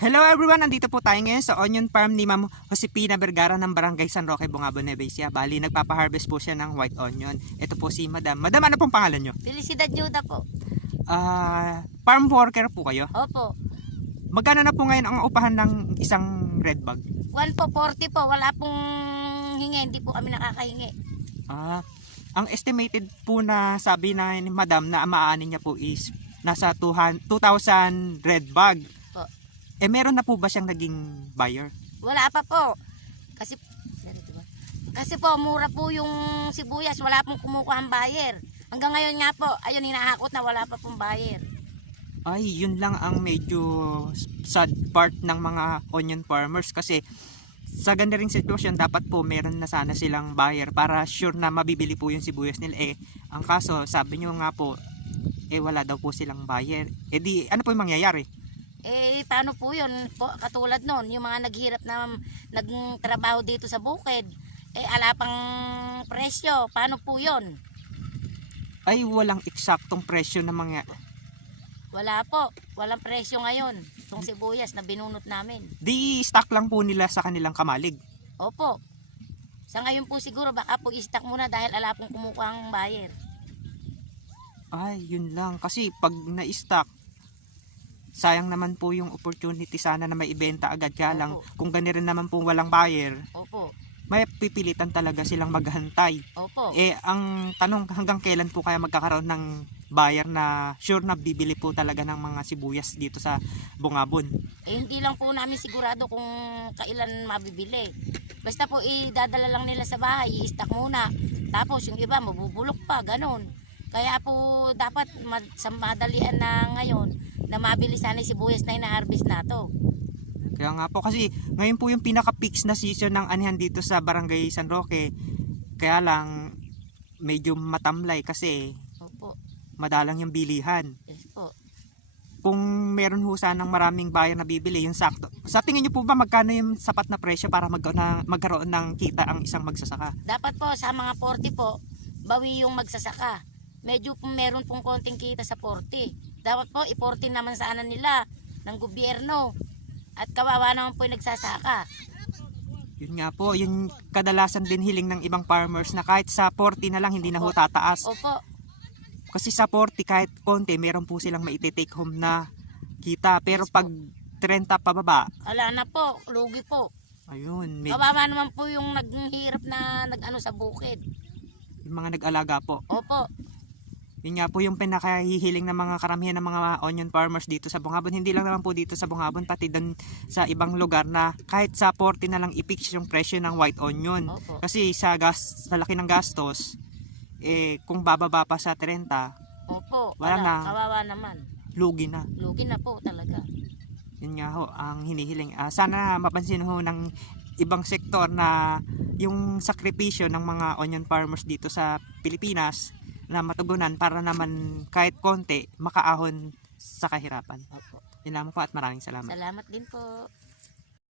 Hello everyone! Nandito po tayo ngayon sa onion farm ni Ma'am Josepina Vergara ng Barangay San Roque, Bungabon, Nueva Ecija. Bali, nagpapaharvest po siya ng white onion. Ito po si Madam. Madam, ano pong pangalan nyo? Felicidad Juda po. Farm worker po kayo? Opo. Magkano na po ngayon ang upahan ng isang red bag? 1 po, 40 po. Wala pong hingi. Hindi po kami nakakahingi. Ang estimated po na sabi na ni Madam na maaani niya po is nasa 2,000 red bag. Po. Meron na po ba siyang naging buyer? Wala pa po. Kasi po, mura po yung sibuyas. Wala pong kumukuha ang buyer. Hanggang ngayon nga po, ayun, hinahakot na wala pa pong buyer. Ay, yun lang ang medyo sad part ng mga onion farmers kasi sa ganda ring sitwasyon dapat po meron na sana silang buyer para sure na mabibili po yung sibuyas nila. Ang kaso, sabi nyo nga po, wala daw po silang buyer. Di, ano po yung mangyayari? Paano po yun? Po, katulad nun, yung mga naghirap na nagtrabaho dito sa bukid, ala pang presyo. Paano po yun? Ay, walang eksaktong presyo na Wala po. Walang presyo ngayon. Itong sibuyas na binunot namin. Di stock lang po nila sa kanilang kamalig. Opo. Sa ngayon po siguro baka po i-stock muna dahil ala pong kumukuha ang buyer. Ay, yun lang. Kasi pag na-stock, sayang naman po yung opportunity sana na may ibenta agad. Kaya lang, kung gani rin naman po walang buyer, opo, may pipilitan talaga silang maghantay. Opo. Ang tanong, hanggang kailan po kaya magkakaroon ng buyer na sure na bibili po talaga ng mga sibuyas dito sa Bungabon? Hindi lang po namin sigurado kung kailan mabibili. Basta po idadala lang nila sa bahay, i-stock muna. Tapos yung iba mabubulok pa, ganun. Kaya po dapat sa madalian na ngayon na mabili sana yung sibuyas na ina-harvest nato. Kaya nga po kasi ngayon po yung pinaka-peak na season ng anihan dito sa Barangay San Roque. Kaya lang medyo matamlay kasi Opo. madalang yung bilihan. Yes po. Kung meron ho sanang maraming buyer na bibili, yung sakto. Sa tingin niyo po ba magkano yung sapat na presyo para magkaroon ng kita ang isang magsasaka? Dapat po sa mga 40 po, bawi yung magsasaka. Medyo meron pong konting kita sa 40. Dapat po i-40 naman sana nila ng gobyerno. At kawawa naman po yung nagsasaka. Yun nga po, yung kadalasan din hiling ng ibang farmers na kahit sa 40 na lang hindi na ho tataas. Opo. Kasi sa 40 kahit konti, meron po silang maiti-take home na kita. Pero pag 30 pababa, Ala na po, lugi po. ayun, Kawawa naman po yung naghihirap na nag-ano sa bukid. yung mga nag-alaga po. Opo. Yun nga po yung pinakahihiling ng mga karamihan ng mga onion farmers dito sa Bungabon. Hindi lang naman po dito sa Bungabon, pati doon sa ibang lugar na kahit sa 40 na lang i-fix yung presyo ng white onion. Opo. Kasi sa laki ng gastos, kung bababa pa sa 30, Opo. Wala na. Kawawa naman. lugi na. Lugi na po talaga. Yun nga ho, ang hinihiling. Sana mapansin ho ng ibang sektor na yung sakripisyo ng mga onion farmers dito sa Pilipinas na matugunan para naman kahit konti makaahon sa kahirapan. Opo. Yun lamang po at maraming salamat. Salamat din po.